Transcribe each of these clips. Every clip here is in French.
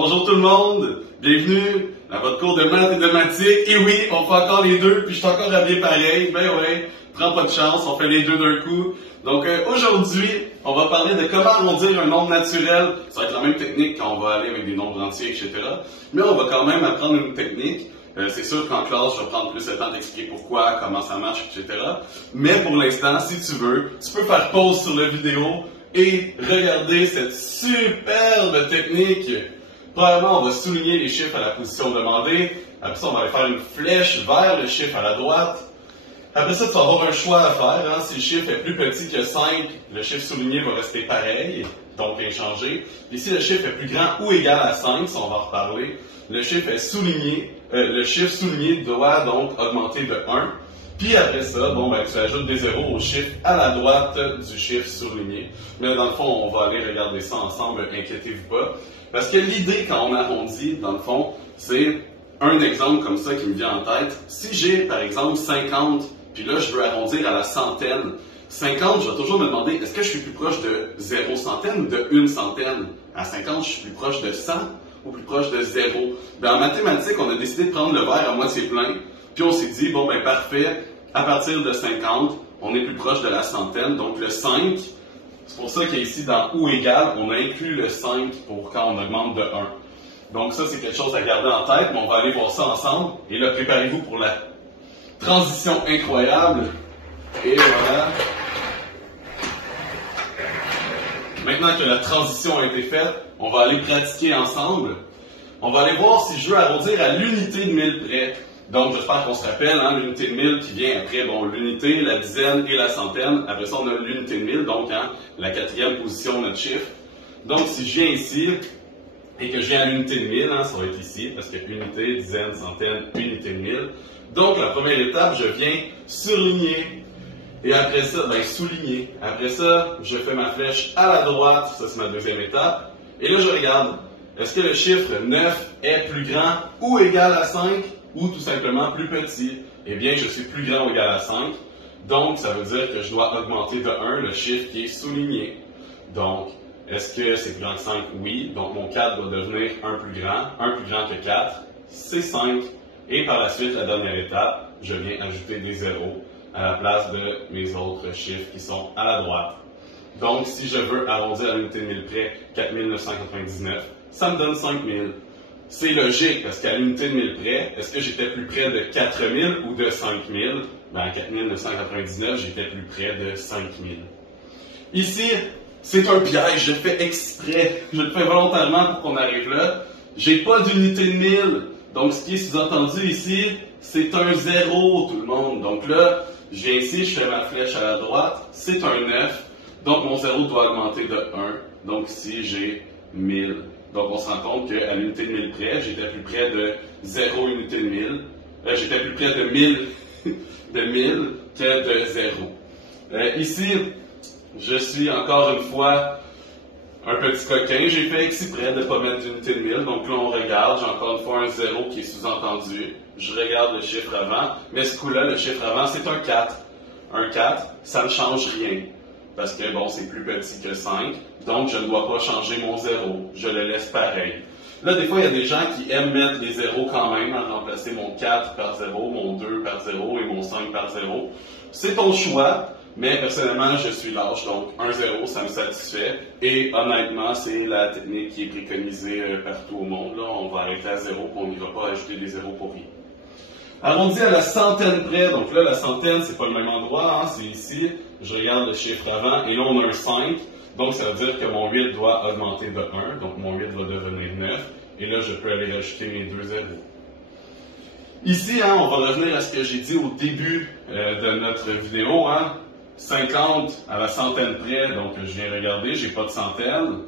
Bonjour tout le monde, bienvenue à votre cours de maths et de mathématiques. Et oui, on fait encore les deux, puis je suis encore habillé pareil. Ben ouais, prends pas de chance, on fait les deux d'un coup. Donc aujourd'hui, on va parler de comment arrondir un nombre naturel. Ça va être la même technique quand on va aller avec des nombres entiers, etc. Mais on va quand même apprendre une technique. C'est sûr qu'en classe, je vais prendre plus le temps d'expliquer pourquoi, comment ça marche, etc. Mais pour l'instant, si tu veux, tu peux faire pause sur la vidéo et regarder cette superbe technique. Premièrement, on va souligner les chiffres à la position demandée. Après ça, on va aller faire une flèche vers le chiffre à la droite. Après ça, tu vas avoir un choix à faire. Si le chiffre est plus petit que 5, le chiffre souligné va rester pareil, donc inchangé. Et si le chiffre est plus grand ou égal à 5, ça on va en reparler, le chiffre est souligné. Le chiffre souligné doit donc augmenter de 1. Puis après ça, tu ajoutes des zéros au chiffre à la droite du chiffre souligné. Mais dans le fond, on va aller regarder ça ensemble, inquiétez-vous pas. Parce que l'idée, quand on arrondit, dans le fond, c'est un exemple comme ça qui me vient en tête. Si j'ai, par exemple, 50, puis là, je veux arrondir à la centaine. 50, je vais toujours me demander, est-ce que je suis plus proche de 0 centaine ou de 1 centaine? À 50, je suis plus proche de 100 ou plus proche de 0? En mathématiques, on a décidé de prendre le verre à moitié plein. Puis on s'est dit, parfait, à partir de 50, on est plus proche de la centaine. Donc le 5, c'est pour ça qu'ici, dans ou égal, on a inclus le 5 pour quand on augmente de 1. Donc ça, c'est quelque chose à garder en tête, mais on va aller voir ça ensemble. Et là, préparez-vous pour la transition incroyable. Et voilà. Maintenant que la transition a été faite, on va aller pratiquer ensemble. On va aller voir si je veux arrondir à l'unité de 1000 près. Donc, j'espère qu'on se rappelle, l'unité de 1000 qui vient après, l'unité, la dizaine et la centaine. Après ça, on a l'unité de 1000, donc la quatrième position de notre chiffre. Donc, si je viens ici et que je viens à l'unité de 1000, ça va être ici, parce que unité, dizaine, centaine, unité de 1000. Donc, la première étape, je viens surligner. Et après ça, souligner. Après ça, je fais ma flèche à la droite, ça c'est ma deuxième étape. Et là, je regarde, est-ce que le chiffre 9 est plus grand ou égal à 5? Ou tout simplement plus petit? Eh bien, je suis plus grand ou égal à 5. Donc, ça veut dire que je dois augmenter de 1 le chiffre qui est souligné. Donc, est-ce que c'est plus grand que 5? Oui. Donc, mon 4 doit devenir 1 plus grand que 4. C'est 5. Et par la suite, la dernière étape, je viens ajouter des zéros à la place de mes autres chiffres qui sont à la droite. Donc, si je veux arrondir à l'unité de 1000 près 4999, ça me donne 5000. C'est logique, parce qu'à l'unité de 1000 près, est-ce que j'étais plus près de 4000 ou de 5000? À 4999, j'étais plus près de 5000. Ici, c'est un piège, je le fais exprès, je le fais volontairement pour qu'on arrive là. J'ai pas d'unité de 1000, donc ce qui est sous-entendu ici, c'est un 0, tout le monde. Donc là, je viens ici, je fais ma flèche à la droite, c'est un 9, donc mon 0 doit augmenter de 1. Donc ici, j'ai 1000. Donc, on se rend compte qu'à l'unité de 1000 près, j'étais plus près de 0 unité de 1000. J'étais plus près de 1000, de 1000 que de 0. Ici, je suis encore une fois un petit coquin. J'ai fait exprès de ne pas mettre d'unité de 1000. Donc là, on regarde. J'ai encore une fois un 0 qui est sous-entendu. Je regarde le chiffre avant. Mais ce coup-là, le chiffre avant, c'est un 4. Un 4, ça ne change rien. Parce que, c'est plus petit que 5, donc je ne dois pas changer mon 0, je le laisse pareil. Là, des fois, il y a des gens qui aiment mettre les zéros quand même, remplacer mon 4 par 0, mon 2 par 0 et mon 5 par 0. C'est ton choix, mais personnellement, je suis lâche, donc un 0, ça me satisfait. Et honnêtement, c'est la technique qui est préconisée partout au monde. Là, on va arrêter à 0, on n'ira pas ajouter des zéros pour rien. Arrondi à la centaine près, donc là, la centaine, c'est pas le même endroit, c'est ici. Je regarde le chiffre avant, et là, on a un 5. Donc, ça veut dire que mon 8 doit augmenter de 1. Donc, mon 8 va devenir 9. Et là, je peux aller rajouter mes deux zéros. Ici, on va revenir à ce que j'ai dit au début de notre vidéo. 50 à la centaine près, donc je viens regarder, j'ai pas de centaine.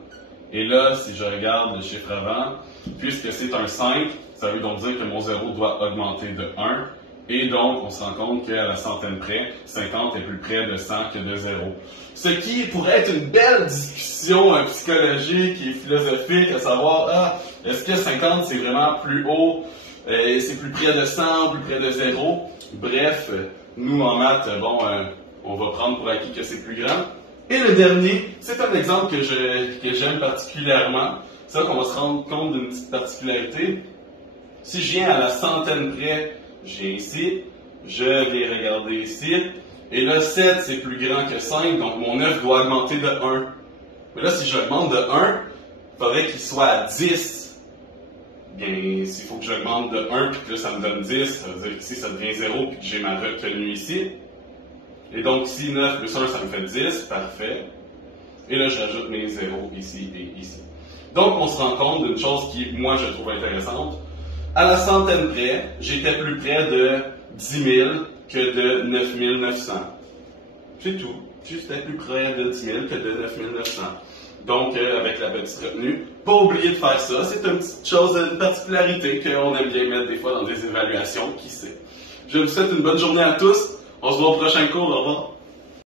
Et là, si je regarde le chiffre avant, puisque c'est un 5, ça veut donc dire que mon 0 doit augmenter de 1. Et donc, on se rend compte qu'à la centaine près, 50 est plus près de 100 que de 0. Ce qui pourrait être une belle discussion psychologique et philosophique, à savoir, est-ce que 50 c'est vraiment plus haut, c'est plus près de 100 ou plus près de 0? Bref, nous en maths, on va prendre pour acquis que c'est plus grand. Et le dernier, c'est un exemple que j'aime particulièrement. c'est là qu'on va se rendre compte d'une petite particularité. Si je viens à la centaine près, je viens ici, je viens regarder ici, et là 7 c'est plus grand que 5, donc mon 9 doit augmenter de 1. Mais là si j'augmente de 1, il faudrait qu'il soit à 10. Bien, s'il faut que j'augmente de 1 puis que là ça me donne 10, ça veut dire qu'ici ça devient 0 puis que j'ai ma retenue ici. Et donc ici 9 plus 1 ça me fait 10, parfait. Et là j'ajoute mes 0 ici et ici. Donc on se rend compte d'une chose qui, moi, je trouve intéressante. À la centaine près, j'étais plus près de 10 000 que de 9 900. C'est tout. J'étais plus près de 10 000 que de 9 900. Donc, avec la petite retenue, pas oublier de faire ça. C'est une petite chose, une particularité qu'on aime bien mettre des fois dans des évaluations, qui sait. Je vous souhaite une bonne journée à tous. On se voit au prochain cours. Au revoir.